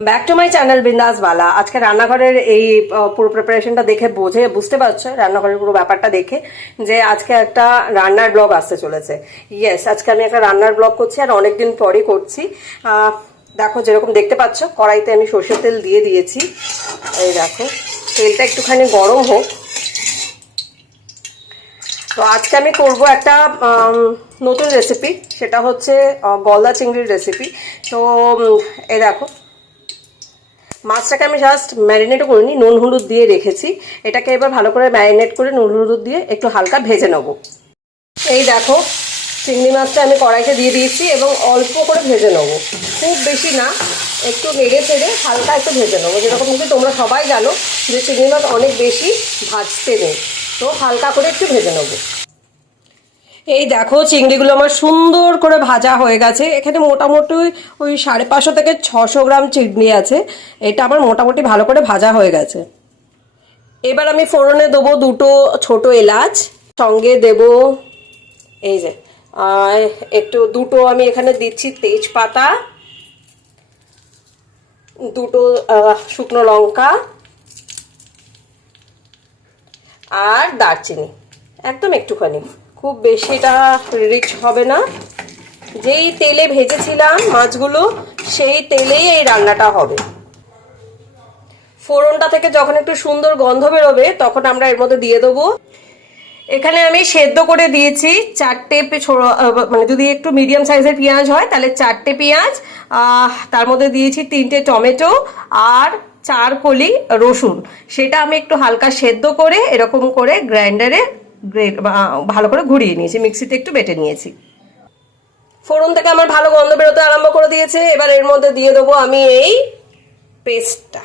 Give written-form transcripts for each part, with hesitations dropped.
Back to my channel বিন্দাস বালা। আজকে রান্নাঘরের এই পুরো প্রিপারেশনটা দেখে বুঝতে পারছো, রান্নাঘরের পুরো ব্যাপারটা দেখে, যে আজকে একটা রান্নার ব্লগ আসতে চলেছে। ইয়েস, আজকে আমি একটা রান্নার ব্লগ করছি আর অনেকদিন পরই করছি। দেখো, যেরকম দেখতে পাচ্ছ, কড়াইতে আমি সর্ষের তেল দিয়ে দিয়েছি। এই দেখো, তেলটা একটুখানি গরম হোক। তো আজকে আমি করব একটা নতুন রেসিপি, সেটা হচ্ছে গলদা চিংড়ির রেসিপি। তো এই দেখো, মাছটাকে আমি জাস্ট ম্যারিনেটও করিনি, নুন হলুদ দিয়ে রেখেছি। এটাকে এবার ভালো করে ম্যারিনেট করে নুন হলুদ দিয়ে একটু হালকা ভেজে নেব। এই দেখো, চিংড়ি মাছটা আমি কড়াইতে দিয়ে দিয়েছি এবং অল্প করে ভেজে নেব, খুব বেশি না, একটু নেড়ে ছেড়ে হালকা একটু ভেজে নেবো। যেরকম কিন্তু তোমরা সবাই জানো যে চিংড়ি মাছ অনেক বেশি ভাজতে নেই, তো হালকা করে একটু ভেজে নেবো। এই দেখো, চিংড়িগুলো আমার সুন্দর করে ভাজা হয়ে গেছে। এখানে মোটামুটি ওই 550 থেকে 600 গ্রাম চিংড়ি আছে। এটা আমার মোটামুটি ভালো করে ভাজা হয়ে গেছে। এবার আমি ফোড়নে দেবো 2টো ছোট এলাচ, সঙ্গে দেব এই যে দুটো আমি এখানে দিচ্ছি তেজপাতা, 2টো শুকনো লঙ্কা আর দারচিনি, একদম একটুখানি, খুব বেশিটা রিচ হবে না। যেই তেলে ভেজেছিলাম মাছগুলো, সেই তেলেই এই রান্নাটা হবে। ফোড়নটা থেকে যখন একটু সুন্দর গন্ধ বেরোবে, তখন আমরা এর মধ্যে দিয়ে দেবো, এখানে আমি সেদ্ধ করে দিয়েছি 4টে, মানে যদি একটু মিডিয়াম সাইজের পেঁয়াজ হয় তাহলে 4টে পেঁয়াজ, তার মধ্যে দিয়েছি 3টে টমেটো আর 4 কলি রসুন। সেটা আমি একটু হালকা সেদ্ধ করে এরকম করে গ্রাইন্ডারে ভালো করে ঘুরিয়ে নিয়েছি, মিক্সিতে একটু বেটে নিয়েছি। ফোড়ন থেকে আমার ভালো গন্ধ বেরোতে আরম্ভ করে দিয়েছে। এবার এর মধ্যে দিয়ে দেবো আমি এই পেস্টটা।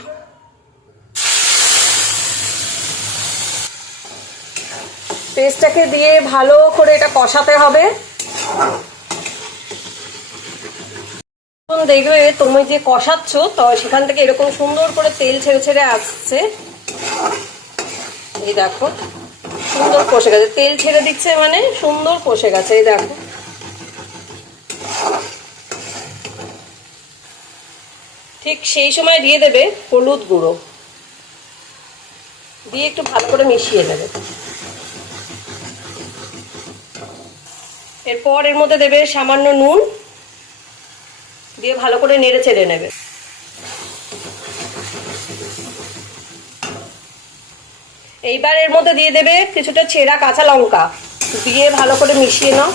পেস্টটাকে দিয়ে ভালো করে এটা কষাতে হবে। দেখবে তুমি যে কষাচ্ছ, তো সেখান থেকে এরকম সুন্দর করে তেল ছেড়ে ছেড়ে আসছে। এই দেখো, সুন্দর কষে গেছে, তেল ছেড়ে দিচ্ছে মানে সুন্দর কষে গেছে। এই দেখো, ঠিক সেই সময় দিয়ে দেবে হলুদ গুঁড়ো, দিয়ে একটু ভালো করে মিশিয়ে নেবে। এরপর এর মধ্যে দেবে সামান্য নুন, দিয়ে ভালো করে নেড়ে চেড়ে নেবে। এইবার এর মধ্যে দিয়ে দেবে কিছুটা ছেঁড়া কাঁচা লঙ্কা, দিয়ে ভালো করে মিশিয়ে নাও।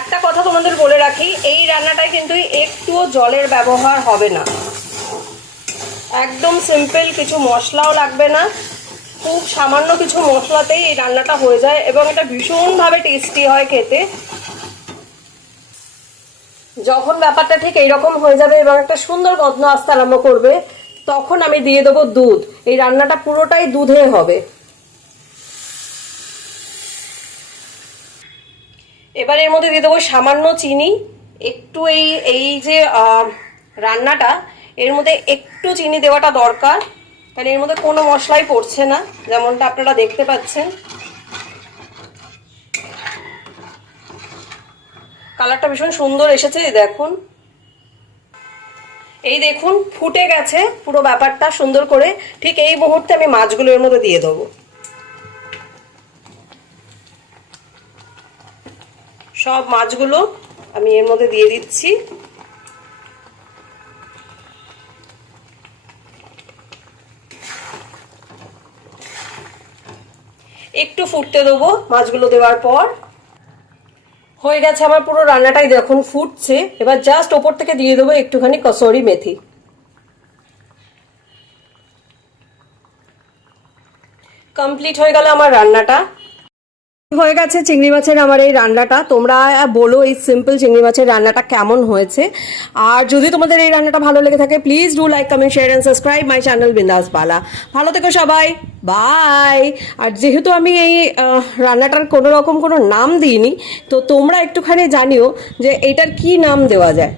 একটা কথা তোমাদের বলে রাখি, এই রান্নাটায় কিন্তু একটুও জলের ব্যবহার হবে না, একদম সিম্পল, কিছু মশলাও লাগবে না, খুব সামান্য কিছু মশলাতেই এই রান্নাটা হয়ে যায় এবং এটা ভীষণভাবে টেস্টি হয় খেতে। যখন ব্যাপারটা ঠিক এইরকম হয়ে যাবে এবং একটা সুন্দর গন্ধ আসতে আরম্ভ করবে, তখন আমি দিয়ে দেবো দুধ। এই রান্নাটা পুরোটাই দুধে হবে। এবার এর মধ্যে দিয়ে দেবো সামান্য চিনি। একটু এই যে রান্নাটা, এর মধ্যে একটু চিনি দেওয়াটা দরকার, কারণ এর মধ্যে কোনো মশলাই পড়ছে না, যেমনটা আপনারা দেখতে পাচ্ছেন। কালারটা ভীষণ সুন্দর এসেছে, দেখুন। এই দেখুন, ফুটে গেছে পুরো ব্যাপারটা সুন্দর করে। ঠিক এই মুহূর্তে আমি মাছগুলো এর মধ্যে দিয়ে দেবো। সব মাছগুলো আমি এর মধ্যে দিয়ে দিচ্ছি। একটু ফুটতে দেবো মাছগুলো দেওয়ার পর। হয়ে গেছে আমার পুরো রান্নাটাই, দেখুন ফুটছে। এবার জাস্ট ওপর থেকে দিয়ে দেবো একটুখানি কসুরি মেথি। কমপ্লিট হয়ে গেল আমার রান্নাটা। হয়ে গেছে চিংড়ি মাছের আমার এই রান্নাটা। তোমরা বলো এই সিম্পল চিংড়ি মাছের রান্নাটা কেমন হয়েছে। আর যদি তোমাদের এই রান্নাটা ভালো লেগে থাকে, please do like, comment, share and subscribe my channel বিন্দাস বালা। ভালো থেকো সবাই, বাই। আর যেহেতু আমি এই রান্নাটার কোনো রকম কোনো নাম দিইনি, তো তোমরা একটুখানি জানিও যে এটার কি নাম দেওয়া যায়।